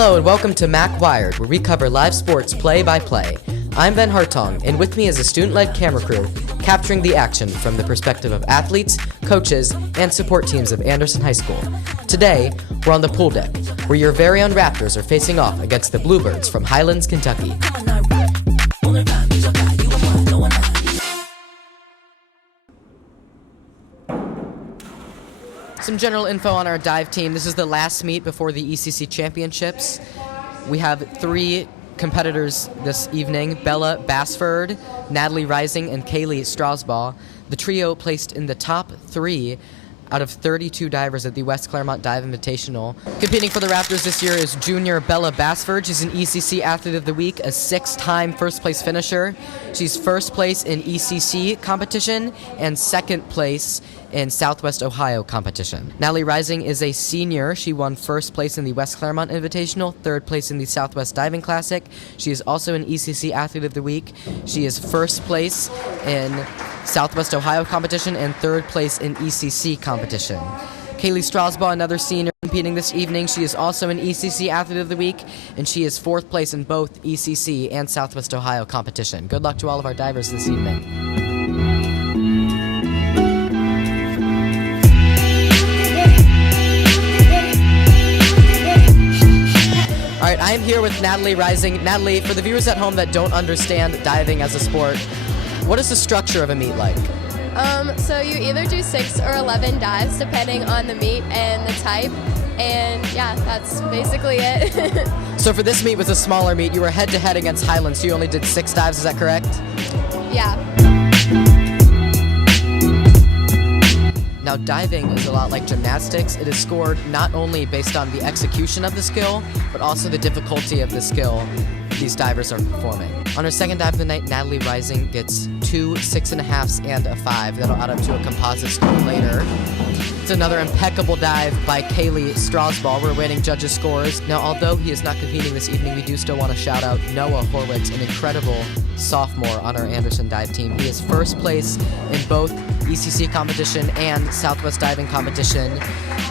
Hello and welcome to Mac Wired, where we cover live sports play by play. I'm Ben Hartong, and with me is a student-led camera crew capturing the action from the perspective of athletes, coaches, and support teams of Anderson High School. Today, we're on the pool deck, where your very own Raptors are facing off against the Bluebirds from Highlands, Kentucky. Some general info on our dive team. This is the last meet before the ECC Championships. We have three competitors this evening: Bella Bassford, Natalie Rising, and Kaylee Strasbaugh. The trio placed in the top 3 out of 32 divers at the West Claremont Dive Invitational. Competing for the Raptors this year is junior Bella Bassford. She's an ECC Athlete of the Week, a 6-time first-place finisher. She's first place in ECC competition and second place in Southwest Ohio competition. Natalie Rising is a senior. She won first place in the West Claremont Invitational, third place in the Southwest Diving Classic. She is also an ECC Athlete of the Week. She is first place in Southwest Ohio competition and third place in ECC competition. Kaylee Strasbaugh, another senior, competing this evening. She is also an ECC Athlete of the Week, and she is fourth place in both ECC and Southwest Ohio competition. Good luck to all of our divers this evening. All right, I am here with Natalie Rising. Natalie, for the viewers at home that don't understand diving as a sport, what is the structure of a meet like? So you either do 6 or 11 dives depending on the meet and the type, and yeah, that's basically it. So for this meet was a smaller meet. You were head-to-head against Highlands, so you only did 6 dives, is that correct? Yeah. Now, diving is a lot like gymnastics. It is scored not only based on the execution of the skill, but also the difficulty of the skill these divers are performing. On her second dive of the night, Natalie Rising gets 2 6.5s and a 5. That'll add up to a composite score later. It's another impeccable dive by Kaylee Strasbaugh. We're awaiting judges' scores. Now, although he is not competing this evening, we do still want to shout out Noah Horwitz, an incredible sophomore on our Anderson dive team. He is first place in both ECC competition and Southwest diving competition.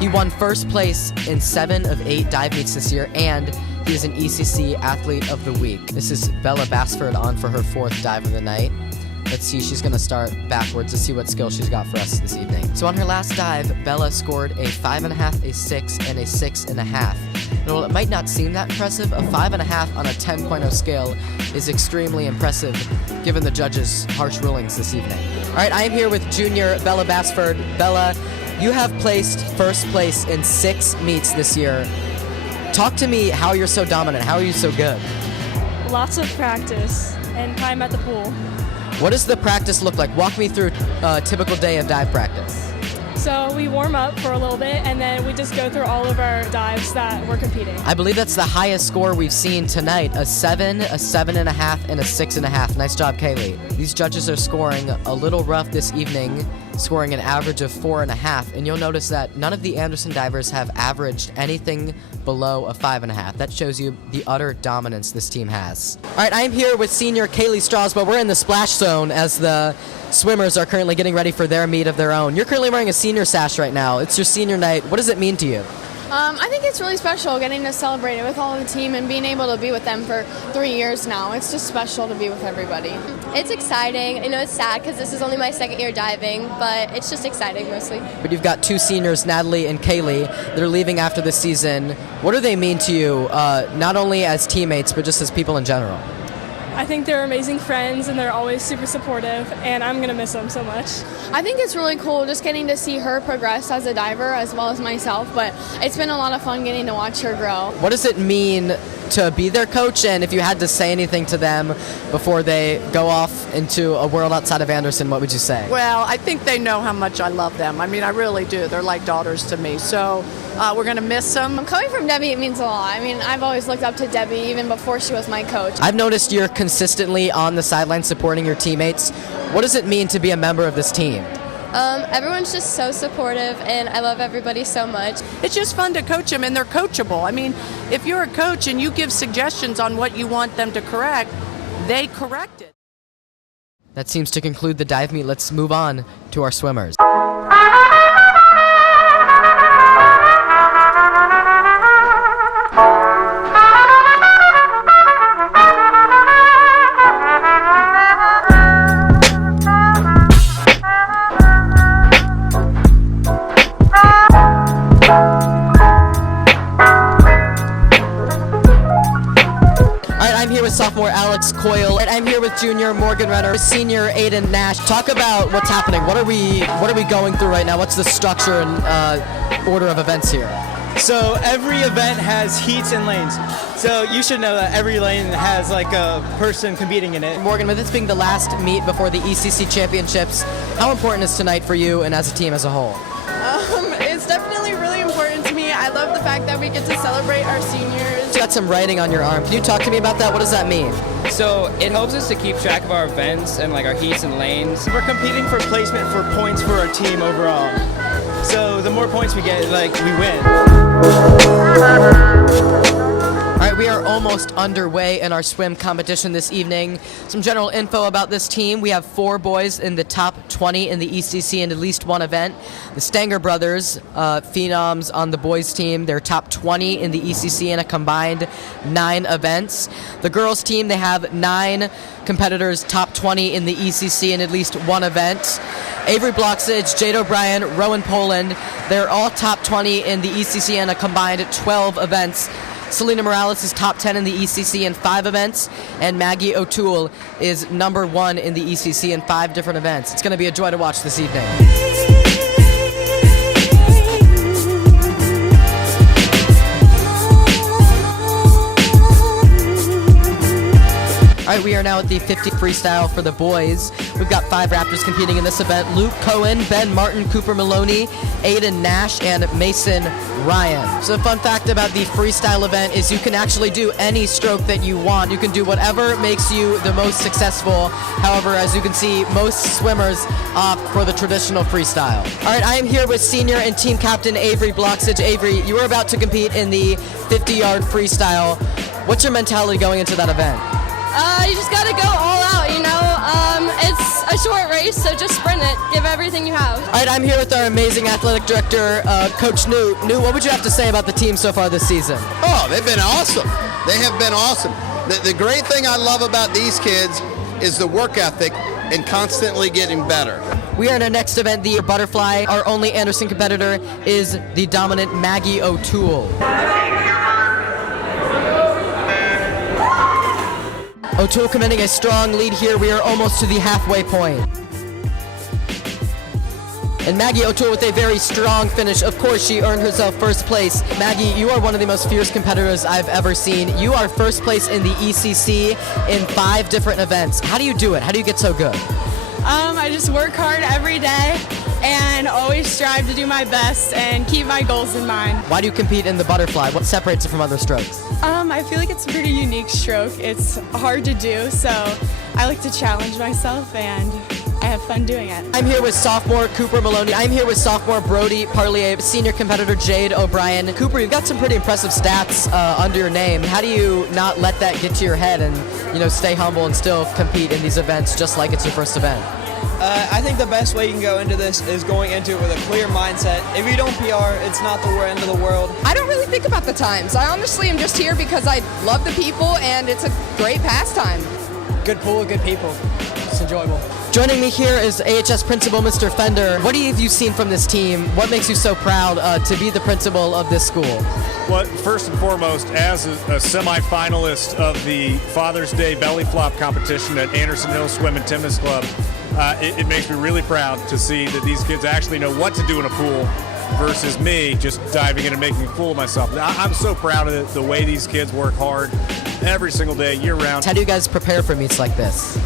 He won first place in 7 of 8 dive meets this year, and he is an ECC Athlete of the Week. This is Bella Bassford on for her 4th dive of the night. Let's see, she's going to start backwards to see what skill she's got for us this evening. So on her last dive, Bella scored a 5.5, a 6, and a 6.5. Now, while it might not seem that impressive, a 5.5 on a 10.0 scale is extremely impressive given the judges' harsh rulings this evening. All right, I am here with junior Bella Bassford. Bella, you have placed first place in 6 meets this year. Talk to me how you're so dominant. How are you so good? Lots of practice and time at the pool. What does the practice look like? Walk me through a typical day of dive practice. So we warm up for a little bit, and then we just go through all of our dives that we're competing. I believe that's the highest score we've seen tonight, a 7, a 7.5, and a 6.5. Nice job, Kaylee. These judges are scoring a little rough this evening, scoring an average of 4.5, and you'll notice that none of the Anderson divers have averaged anything below a 5.5. That shows you the utter dominance this team has. All right, I am here with senior Kaylee Strasbaugh. We're in the splash zone as the swimmers are currently getting ready for their meet of their own. You're currently wearing a senior sash right now. It's your senior night. What does it mean to you? I think it's really special getting to celebrate it with all the team and being able to be with them for 3 years now. It's just special to be with everybody. It's exciting. I know it's sad because this is only my 2nd year diving, but it's just exciting mostly. But you've got 2 seniors, Natalie and Kaylee, that are leaving after this season. What do they mean to you, not only as teammates, but just as people in general? I think they're amazing friends, and they're always super supportive, and I'm going to miss them so much. I think it's really cool just getting to see her progress as a diver as well as myself, but it's been a lot of fun getting to watch her grow. What does it mean to be their coach, and if you had to say anything to them before they go off into a world outside of Anderson, what would you say? Well, I think they know how much I love them. I mean, I really do. They're like daughters to me. So we're going to miss them. Coming from Debbie, it means a lot. I mean, I've always looked up to Debbie even before she was my coach. I've noticed you're consistently on the sideline supporting your teammates. What does it mean to be a member of this team? Everyone's just so supportive, and I love everybody so much. It's just fun to coach them, and they're coachable. I mean, if you're a coach and you give suggestions on what you want them to correct, they correct it. That seems to conclude the dive meet. Let's move on to our swimmers. Alex Coyle, and I'm here with junior Morgan Renner, senior Aiden Nash. Talk about what's happening. What are we going through right now? What's the structure and order of events here? So every event has heats and lanes. So you should know that every lane has like a person competing in it. Morgan, with this being the last meet before the ECC Championships, how important is tonight for you and as a team as a whole? It's definitely really important to me. I love the fact that we get to celebrate our seniors. You got some writing on your arm. Can you talk to me about that? What does that mean? So it helps us to keep track of our events and like our heats and lanes. We're competing for placement for points for our team overall. So the more points we get, like, we win. All right, we are almost underway in our swim competition this evening. Some general info about this team. We have 4 boys in the top 20 in the ECC in at least one event. The Stanger brothers, phenoms on the boys team, they're top 20 in the ECC in a combined 9 events. The girls team, they have 9 competitors top 20 in the ECC in at least one event. Avery Bloxage, Jade O'Brien, Rowan Poland, they're all top 20 in the ECC in a combined 12 events. Selena Morales is top 10 in the ECC in 5 events, and Maggie O'Toole is number 1 in the ECC in 5 different events. It's going to be a joy to watch this evening. All right, we are now at the 50 freestyle for the boys. We've got 5 Raptors competing in this event. Luke Cohen, Ben Martin, Cooper Maloney, Aiden Nash, and Mason Ryan. So the fun fact about the freestyle event is you can actually do any stroke that you want. You can do whatever makes you the most successful. However, as you can see, most swimmers opt for the traditional freestyle. All right, I am here with senior and team captain Avery Bloxage. Avery, you are about to compete in the 50-yard freestyle. What's your mentality going into that event? You just gotta go all out, you know? It's a short race, so just sprint it. Give everything you have. All right, I'm here with our amazing athletic director, Coach New. New, what would you have to say about the team so far this season? Oh, they've been awesome. They have been awesome. The great thing I love about these kids is the work ethic and constantly getting better. We are in our next event, the butterfly. Our only Anderson competitor is the dominant Maggie O'Toole. O'Toole commanding a strong lead here. We are almost to the halfway point. And Maggie O'Toole with a very strong finish. Of course, she earned herself first place. Maggie, you are one of the most fierce competitors I've ever seen. You are first place in the ECC in 5 different events. How do you do it? How do you get so good? I just work hard every day and always strive to do my best and keep my goals in mind. Why do you compete in the butterfly? What separates it from other strokes? I feel like it's a pretty unique stroke. It's hard to do, so I like to challenge myself and I have fun doing it. I'm here with sophomore Cooper Maloney. I'm here with sophomore Brody Parlier, senior competitor Jade O'Brien. Cooper, you've got some pretty impressive stats under your name. How do you not let that get to your head and, stay humble and still compete in these events just like it's your first event? I think the best way you can go into this is going into it with a clear mindset. If you don't PR, it's not the end of the world. I don't really think about the times. I honestly am just here because I love the people and it's a great pastime. Good pool, good people. It's enjoyable. Joining me here is AHS principal, Mr. Fender. What have you seen from this team? What makes you so proud to be the principal of this school? Well, first and foremost, as a semi-finalist of the Father's Day belly flop competition at Anderson Hill Swim and Tennis Club, it makes me really proud to see that these kids actually know what to do in a pool versus me just diving in and making a fool of myself. I'm so proud of the way these kids work hard every single day, year-round. How do you guys prepare for meets like this?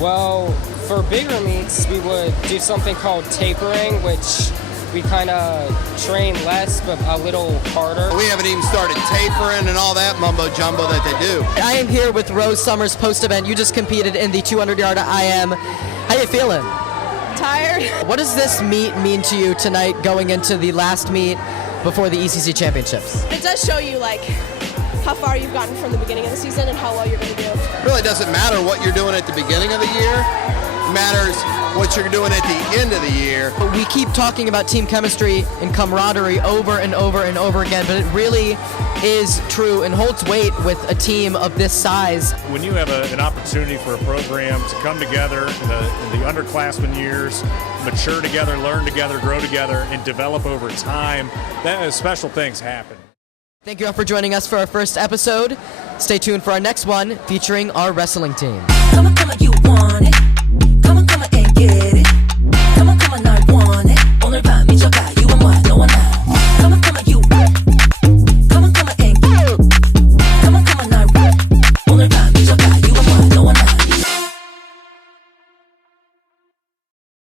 Well, for bigger meets, we would do something called tapering, which we kind of train less but a little harder. We haven't even started tapering and all that mumbo jumbo that they do. I am here with Rose Summers post-event. You just competed in the 200-yard IM. How you feeling? Tired. What does this meet mean to you tonight going into the last meet before the ECC Championships? It does show you how far you've gotten from the beginning of the season and how well you're going to do. It really doesn't matter what you're doing at the beginning of the year. It matters what you're doing at the end of the year. We keep talking about team chemistry and camaraderie over and over and over again, but it really is true and holds weight with a team of this size. When you have an opportunity for a program to come together in the underclassmen years, mature together, learn together, grow together, and develop over time, special things happen. Thank you all for joining us for our first episode. Stay tuned for our next one featuring our wrestling team. Come on, you want it. Come on and get it.